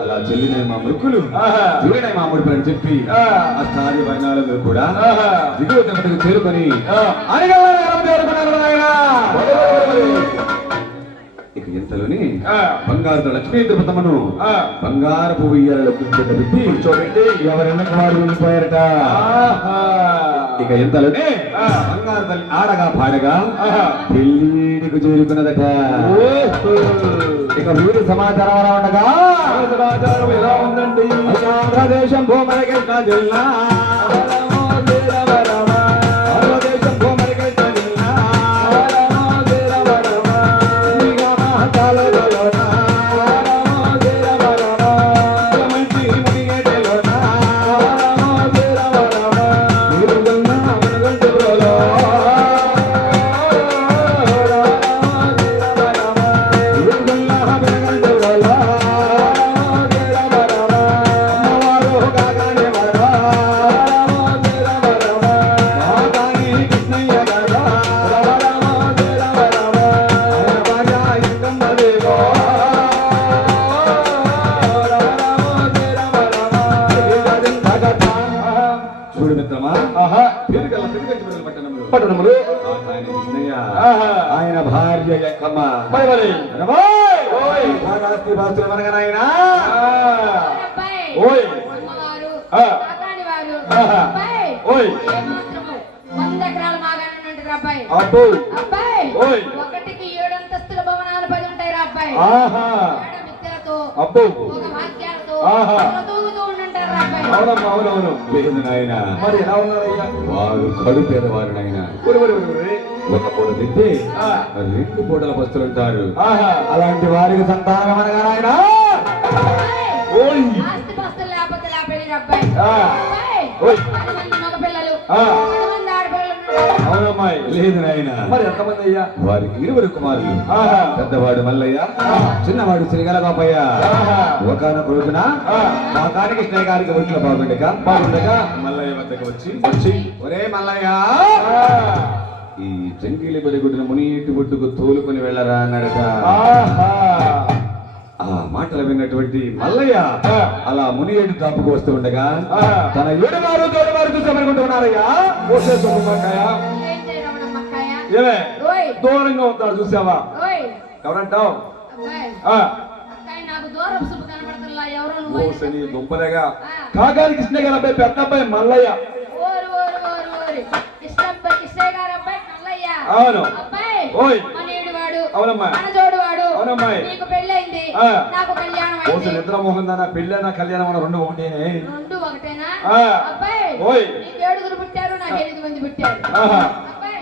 అలా చెల్లిన మా మురుకులు దిగిన మా మురుకులు అని చెప్పి ఆ. స్థాయి వర్ణాలలో కూడా. దిగువ తమకు చేరుకొని. ఇక ఇంతలోని. బంగారు లక్ష్మీ తిరుపతమ్మను ఆ. బంగారపు ఉయ్యాలలో కూర్చోబెట్టి కూర్చోబెట్టి ఎవరైనా వారు వెళ్ళిపోయారట ఆహా. ఇక ఇంతలోనే ఆ. బంగారు తల్లి ఆడగా పాడగా ఆహా. పెళ్ళిడికి చేరుకున్నదట. ఇక వీరి సమాచారం ఎలా ఉండగా సమాచారం ఎలా ఉందండి ఆంధ్రదేశం భూమరి కృష్ణ జిల్లా అబ్బాయి! ఒకటికి ఏడు అంతస్తుల భవనాలు పది ఉంటాయి రా అబ్బాయి. ఆహా. అబ్బో. ఒక వాక్యాలతో అవునమ్మా అవునవును. లేదు నాయన. మరి ఎలా ఉన్నారయ్యా? వారు కడు పేదవారు నాయన ఒరి ఒరి ఒరి ఒరి. ఒక పూట తింటే ఆ. రెండు పూటల పస్తులుంటారు ఆహా. అలాంటి వారికి సంతానం అనగా నాయన. లేకపోతే అబ్బాయి. అవునమ్మాయి లేదు నాయన. మరి ఎంతమంది అయ్యా? వారికి ఇరువురు కుమారులు. పెద్దవాడు మల్లయ్య చిన్నవాడు శ్రీగల బాపయ్య. ఒకనొక రోజున. మా కానికృష్ణ గారికి వచ్చిన బాగుండక బాగుండగా? మల్లయ్య వద్దకు వచ్చి వచ్చి. ఒరే మల్లయ్య. ఈ జంగిలి బలిగుడిన మునిటి ఒడ్డుకు తోలుకొని వెళ్ళరా అన్నాడట. ఆహా. ఆ మాటలు విన్నటువంటి మల్లయ్య. అలా మునియేడు దాపుకు వస్తూ ఉండగా. తన ఏడువారు తోడువారు చూసామనుకుంటున్నారయ్యా పోసే సొమ్మకాయ ఏం చేయడం నమ్మకాయ ఏమే? దూరంగా ఉంటారు చూసావా? ఎవరంటావు? ఆ. కాకాని కృష్ణ గారి అబ్బాయి పెద్ద అబ్బాయి మల్లయ్య. అవును. ఓయ్. అవునమ్మా. ఓ అయింది. నిద్ర మోహన్ దానా పెళ్ళైనా కళ్యాణం అన్న రెండు ఒకటేనే. రెండు ఒకటేనా? ఓయ్. ఏడుగురు పుట్టారు నాకు ఎనిమిది మంది పుట్టారు.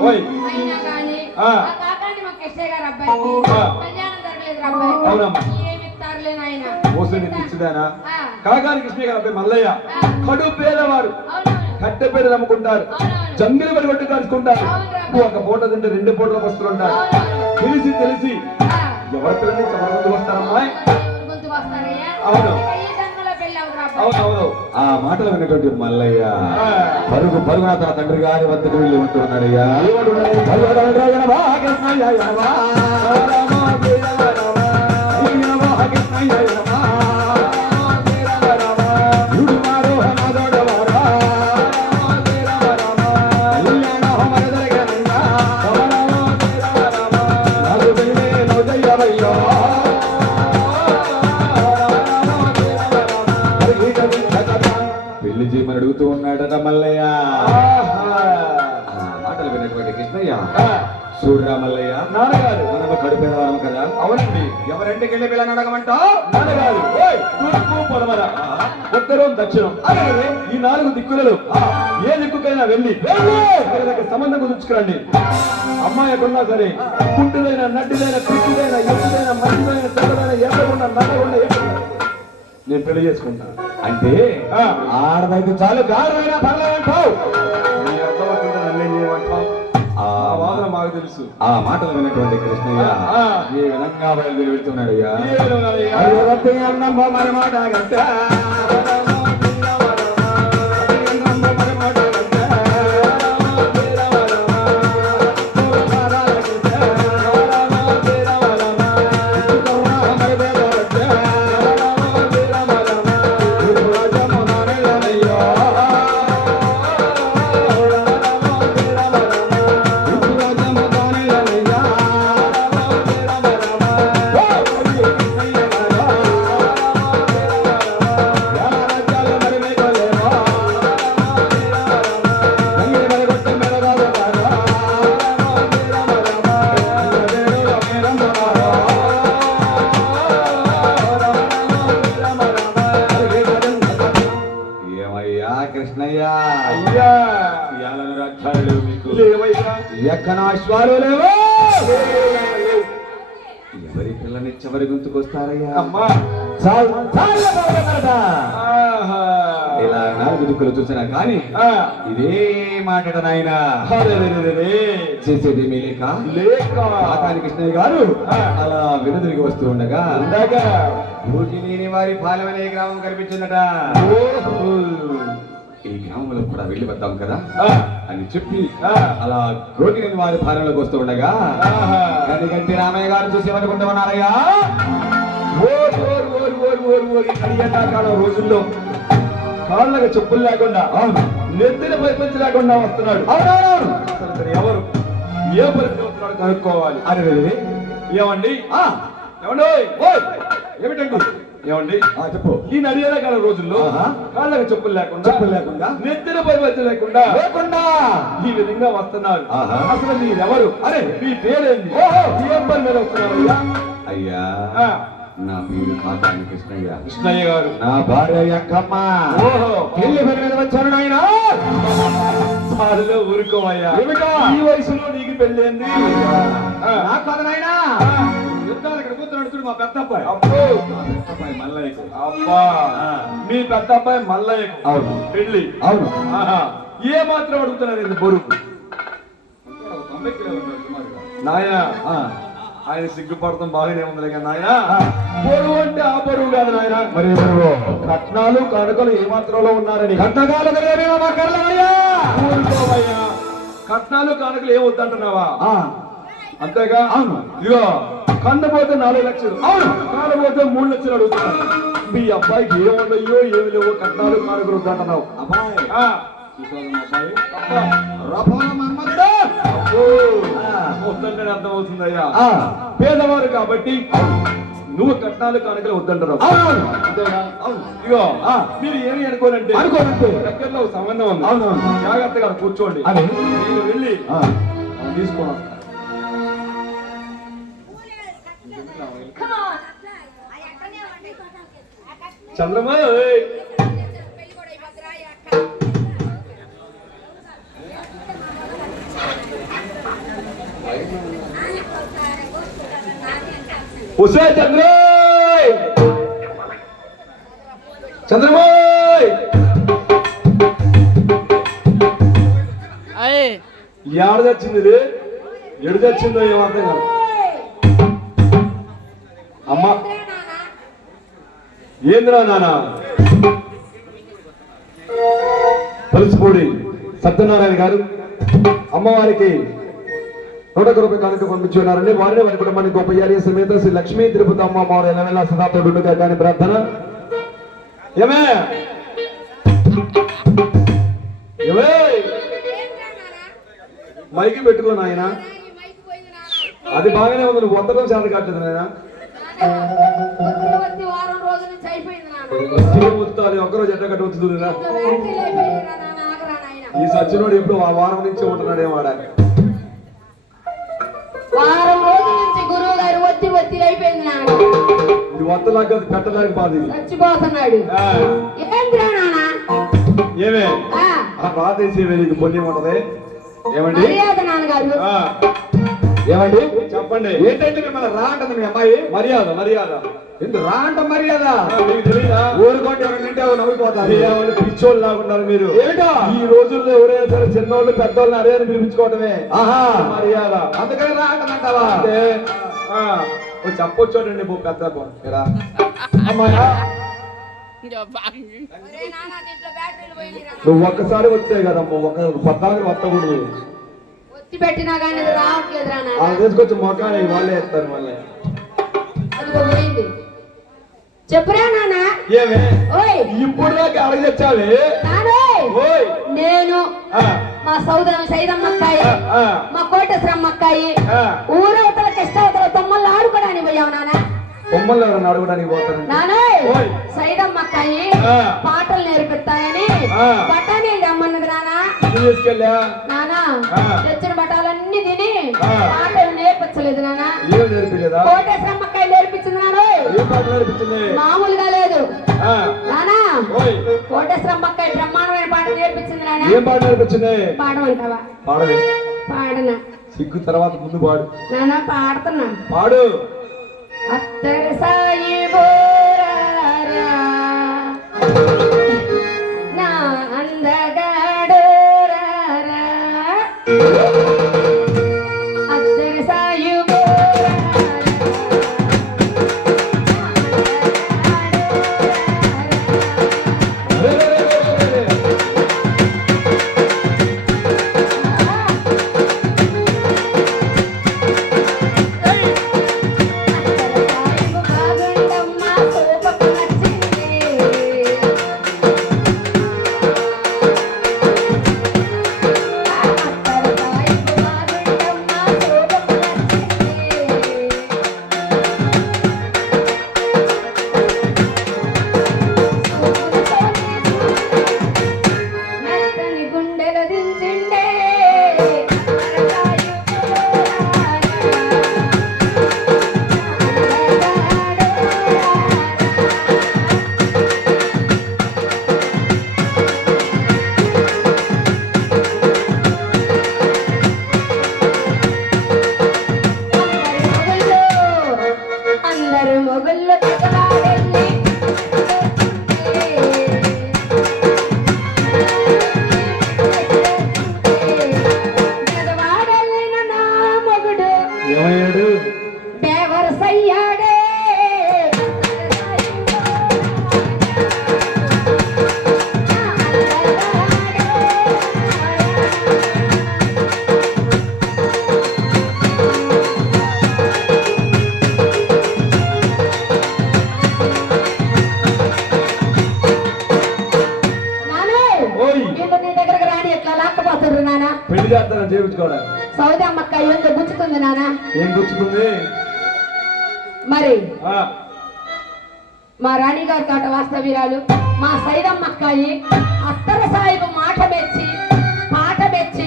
ఓయ్. అయినా కానీ ఆ. ఆ కాకాని మా కిష్టయ్య గారు అబ్బాయికి ఆ. కళ్యాణం జరగలేదు అబ్బాయి అవునమ్మా. ఏమి ఇస్తారులే నాయన ఓ శని పిచ్చిదానా ఆ. కాకాని కృష్ణ గారి అబ్బాయి మల్లయ్య. కడు పేదవారు కట్టె పేరు నమ్ముకుంటారు జంగిలి పడి కొట్టి కలుసుకుంటారు అవునురా. ఒక పూట తింటే రెండు పూటల వస్తువులు ఉంటారు తెలిసి తెలిసి. ఎవరి ముందు వస్తారమ్మా ఆ మాటలు విన్నటువంటి మల్లయ్య. పరుగు పరుగున తన తండ్రి గారి వద్దకు వెళ్ళి ఉంటూ అడుగుతూ ఉన్నాడట మల్లయ్య. మాటలు విన్నటువంటి కృష్ణయ్య. చూడరా మల్లయ్య. నాన్నగారు. మనము కడుపేదవారం కదా. అవునండి. ఎవరింటికి వెళ్ళి పిల్లని అడగమంటావు నాన్నగారు. తూర్పు పడమర. ఉత్తరం దక్షిణం. అలాగే. ఈ నాలుగు దిక్కులలో ఏ దిక్కుకైనా వెళ్ళి సంబంధం కుదుర్చుకురండి అమ్మాయి ఎక్కడున్నా సరే కుంటుదైన నడ్డిదైన పిచ్చిదైన ఎత్తుదైన మంచిదైన తెల్లదైన ఎర్రగుండ నల్లగుండ ఎర్రగుండ. నేను పెళ్ళి చేసుకుంటాను అంటే ఆ. ఆడదైతే చాలు గారువైనా పర్లేదంటావు నీ అర్థమవుతుందో నన్నేం చేయమంటావు ఆ వాదన మాకు తెలుసు ఆ మాటలు విన్నటువంటి కృష్ణయ్య. ఏ విధంగా బయలుదేరి విధంగానయ్యా? అయ్యో మాట గట్ట. ఇలా నాలుగు దిక్కులు చూసినా కానీ ఆ. ఇదే మాట నాయన. చేసేది మీ లేక లేక కాకాని కృష్ణయ్య గారు. అలా వెనుదిరిగి వస్తూ ఉండగా ఉండగా భూజినేని వారి పాలెమనే గ్రామం కనిపించిందట. ఈ గ్రామంలో కూడా వెళ్ళి వద్దాం కదా. అని చెప్పి ఆ. అలా గోటినేని వారి పాలెంలోకి వస్తూ ఉండగా ఆహా. కనిగంటి రామయ్య గారు చూసి ఏమనుకుంటూ ఉన్నారయ్యా ఓరి, ఓరి, ఓరి, ఓరి, ఓరి, రోజుల్లో కాళ్ళకి చెప్పులు లేకుండా నెత్తిన పైపించి లేకుండా వస్తున్నాడు. అవునవునవును. ఇతను ఎవరు? ఏ పరిస్థితి వస్తున్నాడు కనుక్కోవాలి. అరే ఏమండి? ఏమిటండి? ఏమండి? ఆ, చెప్పు. ఈ నడియాల రోజుల్లో ఆహా. కాళ్ళకి చెప్పులు లేకుండా చెప్పులు లేకుండా. నెత్తిన పైపించి లేకుండా లేకుండా. ఈ విధంగా వస్తున్నారు. అసలు మీరెవరు? అరే. మీ ఓహో. ఏం పని మీద వస్తున్నారయ్యా. అయ్యా. నా పేరు కాకాని కృష్ణయ్య. కృష్ణయ్య గారు. నా భార్య ఎంకమ్మ ఓహో. పెళ్ళి పని మీద వచ్చాను నాయన. చాలులో ఊరుకోమయ్యా ఏమిటో? ఈ వయసులో నీకు పెళ్ళేంది. నాకు కాదు నాయనా. యుద్ధాలు ఇక్కడ కూర్చున్నాడు చూడు మా పెద్ద అబ్బాయి అబ్బో. అబ్బాయి మల్లయ్యకు. అబ్బా. మీ పెద్ద అబ్బాయి మల్లయ్యకు. అవును. పెళ్ళి అవును. ఆహా. ఏ మాత్రం అడుగుతున్నారు ఇది బరువు తొంభై సుమారుగా. నాయన ఆయన సిగ్గుపడతాం బాగానే ఉంది కానీ నాయన. ఆ. బరువు అంటే ఆ బరువు కాదు నాయన. మరి? కట్నాలు కానుకలు ఏ మాత్రంలో ఉన్నారని. ఊరుకోవయ్యా. కట్నాలు కానుకలు ఏం వద్దంటున్నావా? ఆ, అంతేగా? అవును. ఇదిగో కన్ను పోతే నాలుగు లక్షలు. అవును. కాలు పోతే మూడు లక్షలు అడుగుతున్నాను మీ అబ్బాయికి ఏమున్నాయో ఏమి లేవో కట్నాలు కానుకలు వద్దంటున్నావు. అబ్బాయి. అబ్బాయి? వద్దంటేనే అర్థమవుతుందయ్యా. ఆ, పేదవారు కాబట్టి నువ్వు కట్నాలు కానుకలు అవును. ఇగో ఆ. మీరు ఏమి అనుకోనంటే అనుకోనంటే. దగ్గరలో సంబంధం ఉంది. అవునవును. జాగ్రత్తగా కూర్చోండి. అదే. నేను వెళ్ళి ఆ, తీసుకుని ఉసే చంద్ర! చంద్రమోయ్ ఏడ చచ్చింది ఇది? ఎడు చచ్చిందో ఏం అర్థం కాదు. అమ్మ! ఏందిరా నాన్న? పలుసుపూడి సత్యనారాయణ గారు అమ్మవారికి నూట ఒక రూపాయి కానుక పంపించి ఉన్నారండి వారిని వారి కుటుంబానికి గొప్ప యారి సమేత శ్రీ లక్ష్మీ తిరుపతి అమ్మ అమ్మవారు ఎలవేళ సదా తోడుగా కానీ ప్రార్థన. ఏమే? ఏమే? మైకి పెట్టుకో నాయన. అది బాగానే ఉంది నువ్వు వందడం చేత కావట్లేదు నాయన. వారం ముత్తాలి ఒక్కరోజు ఎట్ట కట్టవచ్చు. ఈ సచ్చినోడు ఎప్పుడు ఆ వారం నుంచి ఉంటున్నాడే వాడ ఒత్తి అయిపోయింది నాన్న. ఇది వత్తలాగా పెట్టలేక బాధ ఇది. చచ్చిపోతున్నాడు. నాన్న? ఏమే? ఆ, బాధ వేసేవే నీకు పుణ్యం ఉంటది. ఏమండి? మర్యాద నాన్నగారు. ఏమండి? చెప్పండి. ఏంటంటే మిమ్మల్ని రా అంటుంది మీ అమ్మాయి? మర్యాద మర్యాద. ఎందుకు రా అంట మర్యాద? మీకు తెలీదా? ఊరుకోండి ఎవరైనా నింటే నవ్విపోతారు ఏమని పిచ్చోళ్ళు లాగున్నారు మీరు. ఏమిటో? ఈ రోజుల్లో ఎవరైనా సరే చిన్నోళ్ళు పెద్దోళ్ళని అరే అని పిలిపించుకోవటమే. ఆహా. మర్యాద. అందుకని రా అంటుందంటావా? అంటే చెప్పొచ్చాడండి పెద్ద అమ్మాయా నాన్న. నువ్వు ఒక్కసారి వచ్చే కదమ్మా ఒక పద్నాలుగు వస్తకూడదు ఒత్తి పెట్టినా కానీ వాళ్ళు నాన్న. తీసుకొచ్చి మొక్కని వాళ్ళే ఎత్తారు మళ్ళీ. చెప్పురా నాన్న. ఏమే? ఓయ్. ఇప్పుడు దాకా అడిగి తెచ్చావే? నేను మా సౌదరం సైదమ్మక్కాయి మా కోటేశ్వరమ్మక్కాయి. ఊరవతల తొమ్మల్లో పోయావు నాన్న బొమ్మలు ఎవరైనా అడగడానికి. సైదమ్మక్కాయి ఆ. పాటలు నేర్పిస్తానని ఆ. బఠానీలు రమ్మన్నది తీసుకెళ్ళా? నాన్న ఆ. తెచ్చిన బఠాలన్నీ తిని. పాటలు నేర్పించలేదు నేర్పించలేదా? కోటేశ్వరమ్మక్కాయి నేర్పించింది నేర్పించింది? మామూలుగా లేదు. నానా ఓయ్. కోటేశ్వరమ్మక్కాయి బ్రహ్మాండమైన పాట నేర్పించింది నాన్న ఏం పాట నేర్పించింది? పాట అంటావా పాడవే. పాడనా? సిగ్గు తర్వాత ముందు పాడు. నాన్న పాడుతున్నా. పాడు. అత్తర వాస్తవ్యురాలు మా సైదమ్మక్కాయి అత్తర సాయిబు మాట మెచ్చి పాట మెచ్చి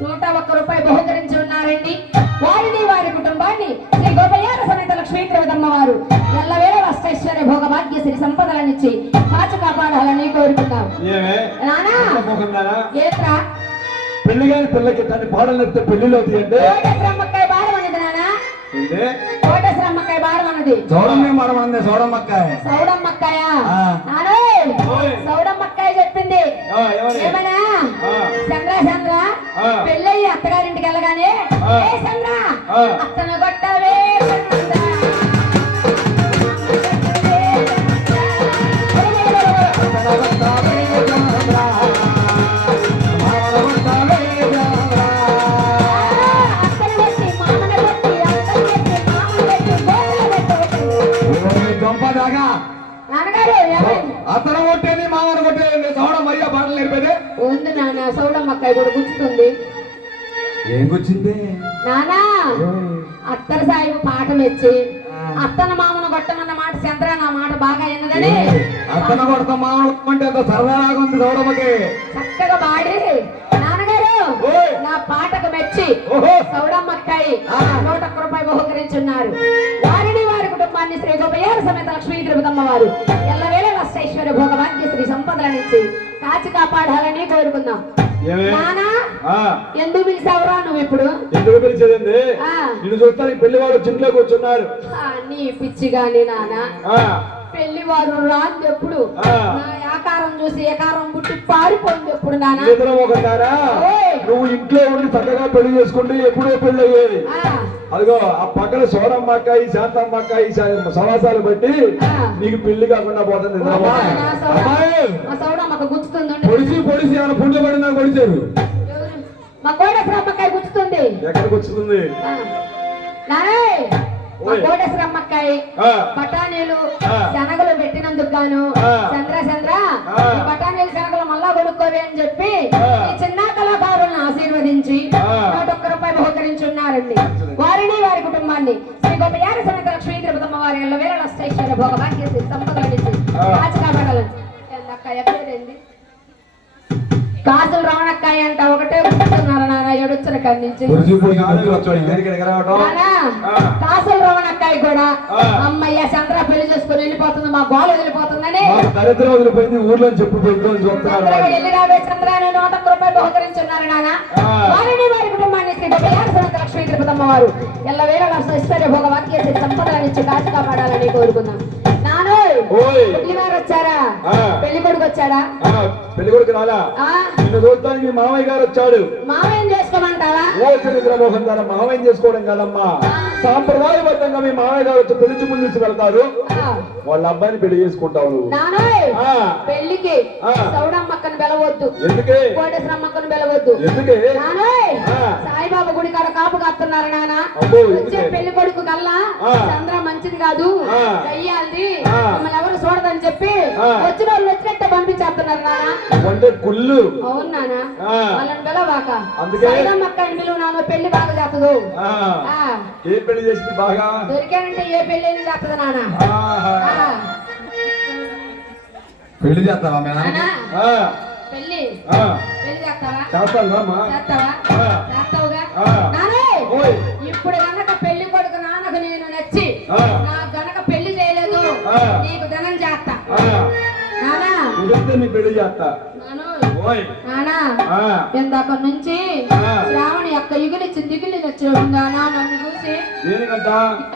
నూట ఒక్క రూపాయి బహుకరించి ఉన్నారండి. వారిని వారి కుటుంబాన్ని శ్రీ గోపయార సమేత లక్ష్మీకృతమ్మ వారు ఎల్లవేళ అష్టైశ్వర్య భోగభాగ్య శ్రీ సంపదలనిచ్చి కాచు కాపాడాలని కోరుకుందాం ఏమే? నానా? ఏత్రా పెళ్ళి కాని పిల్లకి దాన్ని పాడలు పెళ్ళిలో బాడమన్నది కోటేశ్వరమ్మక్కాయ చూడమ్మక్కాయ చెప్పింది ఏమని? చంద్ర చంద్ర. పెళ్ళయ్యి అత్తగారింటికి వెళ్ళగానే. ఏ చంద్ర. అత్తన కొట్టవే చంద్ర. అత్తన మామను కొట్టమన్న మాట చంద్ర నా మాట బాగా విన్నదని? అతను కొడతా మామను కొట్టమంటే ఎంత సరదాగా ఉంది చూడమ్మకి చక్కగా పాడి. నాన్నగారు. నా పాటకు మెచ్చి ఓహో. సౌడమ్మక్కాయి నూట ఒక్క రూపాయి బహుకరించున్నారు. వారిని వారి కుటుంబాన్ని శ్రీ గోపయార సమేత లక్ష్మీ తిరుపతమ్మ వారు. ఎల్లవేళ అష్టైశ్వర్య భోగభాగ్య శ్రీ సంపదలనిచ్చి కాచి కాపాడాలని కోరుకుందాం. ఎందుకు పిలిచావురా నువ్వు ఇప్పుడు? ఎందుకు పిలిచేదండి? ఆ. నిన్ను చూస్తానికి పెళ్ళి వాడు జింట్లో కూర్చున్నారు ఆ, నీ పిచ్చి గాని నానా పెళ్ళి వారు రాంది ఎప్పుడు. నా ఆకారం చూసి ఏకారం పుట్టి పారిపోయింది ఎప్పుడు నానా నిద్ర ఒకటారా. నువ్వు ఇంట్లో ఉండి చక్కగా పెళ్ళి చేసుకుంటే ఎప్పుడో పెళ్ళి అయ్యేది అదిగో ఆ పక్కన సోడమ్మక్కాయి శాంతమ్మక్కాయి స- సమాసాలు బట్టి ఆ. నీకు పెళ్ళి కాకుండా పోతుంది గుచ్చుతుంది పొడిసి పొడిసి ఏమైనా పుండ్లు పడినా పొడిచారు? మా కోటేశ్వరమ్మకాయ గుచ్చుతుంది. ఎక్కడికి వచ్చింది ఆ. బఠానీలు. శనగలు పెట్టినందుకు గాను. చంద్ర చంద్ర బఠానీలు శనగలు మళ్ళా కొనుక్కోవి అని చెప్పి. ఈ చిన్న కళాకారులను ఆశీర్వదించి. నూట ఒక్క రూపాయి బహుకరించున్నారండి వారిని వారి కుటుంబాన్ని శ్రీ గోపయార సమేత లక్ష్మీ తిరుపతమ్మ వారి ఎల్ల వేల అష్టైశ్వర్య భోగభాగ్య శ్రీ సంపదలనిచ్చి ఆ. కాచి కాపాడాలని ఏందక్క ఎక్కడేంది కాసులు రమణక్కాయ అంట ఒకటే పుట్టున్నారు నాన్న ఏడొచ్చిన కాడి నుంచి అమ్మాయి కూడా. అమ్మయ్య చంద్ర పెళ్ళి చేసుకుని వెళ్ళిపోతుంది మా గోళ వదిలిపోతుందని. మాకు దరిద్రం వదిలిపోయింది ఊర్లో చెప్పు వాళ్ళు. రాబోయే చంద్ర నూట రూపాయలు బహుకరించున్నారు నాన్న. వారిని వారి కుటుంబాన్ని శ్రీ లక్ష్మీ తిరుపతమ్మ వారు. ఎల్లవేళ ఐశ్వర్య భోగ వాక్య సంపదనిచ్చి కాచి కాపాడాలని కోరుకున్నాం నాను వచ్చారా. పెళ్ళి కొడుకు వచ్చాడా? ఆ, పెళ్ళి కొడుకు రాలా? ఆ. నిన్ను చూడటానికి మీ మామయ్య గారు వచ్చాడు. మామయ్యం చేసుకోమంటావా? ఓ చంద్రమోహన్ గారు మామయ్య చేసుకోవడం కాదమ్మా. సాంప్రదాయబద్ధంగా మీ మామయ్య గారు వచ్చి పిలిచి ముందుకు వెళ్తారు. వాళ్ళ అబ్బాయిని పెళ్ళి చేసుకుంటావు నువ్వు పెళ్ళికి. సౌడమ్మక్కను పిలవద్దు ఎందుకే కోటేశ్వరమ్మక్కను పిలవద్దు ఎందుకే. సాయిబాబా గుడి కాడ కాపు కాస్తున్నారు నాన్న అబ్బో, వచ్చే? పెళ్ళి కొడుకు కల్లా. చంద్ర మంచిది కాదు. చెయ్యాలి. మమ్మల్ని ఎవరు చూడదని చెప్పి. వచ్చిన వాళ్ళు వచ్చినట్టు పంపించేస్తున్నారు నాన్న అంటే కుళ్ళు అవును నాన్న. వాళ్ళని పిలవాక అందుకే? సాయిబాబమ్మక్కని పిలువు నాన్న పెళ్ళి బాగా చేస్తదు పెళ్ళి చేసింది బాగా? దొరికానంటే ఏ పెళ్ళి నాన్న. పెళ్ళి చేస్తావా మీ నాన్న? నాన్న ఆ, పెళ్ళి చేస్తావా? చేస్తాను. చేస్తావుగా? ఇప్పుడు గనక పెళ్ళి కొడుకు నాన్నకు నేను నచ్చి. నాకు గనక పెళ్ళి చేయలేదు. నీకు ధనం చేస్తా. నానా? నీ పెళ్ళి చేస్తా. నాను? ఓయ్ నానా ఇందాక నుంచి. శ్రావణి యొక్క ఇగులిచ్చి దిగులి నచ్చిందా నన్ను చూసి.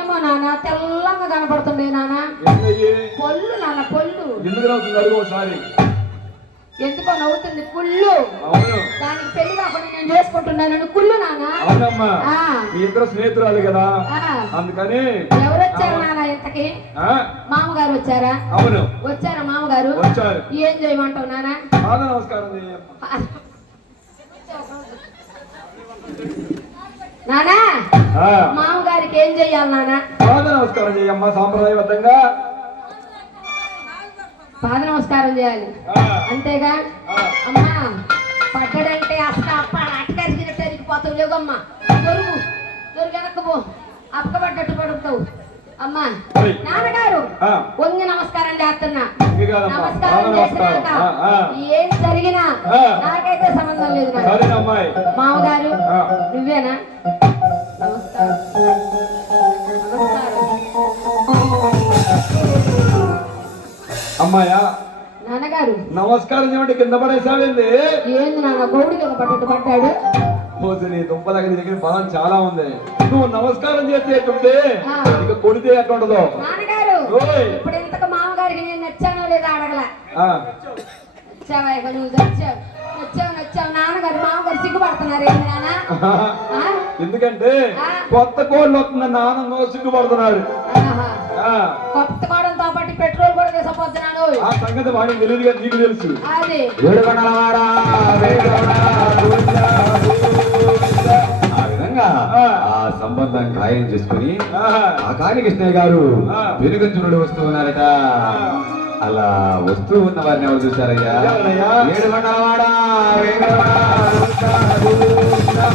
ఏమో నాన్న తెల్లంగా కనపడుతుండే నాన్న ఎందుకయ్యి పొల్లు నాన్న పొల్లు. ఎందుకు ఒకసారి. ఎందుకో నవ్వుతుంది కుళ్ళు. దానికి పెళ్ళి కాకుండా నేను చేసుకుంటున్నాను కుళ్ళు ఆ. మీ ఇద్దరు స్నేహితురాలు కదా. అందుకని ఎవరు వచ్చారు నాన్న ఇంతకి? మామగారు వచ్చారా? అవును. వచ్చారా మామగారు? వచ్చారు. ఏం చేయమంటావు పాద నమస్కారం. నానా మామగారికి ఏం చెయ్యాలి పాద నమస్కారం చెయ్యమ్మా సాంప్రదాయబద్ధంగా. పాద నమస్కారం చేయాలి. అంతేగా. అమ్మా పడ్డాడంటే అసలు అప్ప అట్టకరిగిన తరిగిపోతావు లేవమ్మా. దొరుకు. దొరికి వెనక్కు అప్పకబడ్డట్టు పడుతావు అమ్మా. నాన్నగారు వంగి నమస్కారం చేస్తున్నా. నమస్కారం చేసినాక. ఏం జరిగినా. నాకైతే సంబంధం లేదు మామగారు. నువ్వేనా? నమస్కారం. నమస్కారం. అమ్మాయా? నాన్నగారు. నమస్కారం చేయమంటే కింద పడేసావేంది ఏంది నాన్న? గౌడికి ఒక పట్టట్టు పడ్డాడు పోతే నీ దుంపలకి దగ్గర బలం చాలా ఉంది. నువ్వు నమస్కారం చేస్తే ఎట్టుంటే. ఇక కొడితే ఎట్టుండదు. ఇప్పుడు ఇంతకు మామగారికి నేను నచ్చానో లేదా అడగల. నచ్చావా? ఇక నువ్వు నచ్చావు. నచ్చావు నచ్చావు. నాన్నగారు మామగారు సిగ్గుపడుతున్నారు ఏంది నాన్న? ఎందుకంటే. కొత్త కోళ్ళు వస్తుందన్న సిగ్గుపడుతున్నాడు ఆహా. ఆ, కొత్త కోడంతో పాటు పెట్రోల్ ఆ సంగతి వాడికి తెలియదు కానీ నీకు తెలుసు. ఆ విధంగా ఆ. సంబంధం ఖాయం చేసుకుని. ఆ కాళీకృష్ణయ్య గారు ఆ. వెనుగంచునుడు వస్తూ ఉన్నారట అలా వస్తూ ఉన్న వారిని ఎవరు వేడుకొండ, గోవిందా, గోవిందా.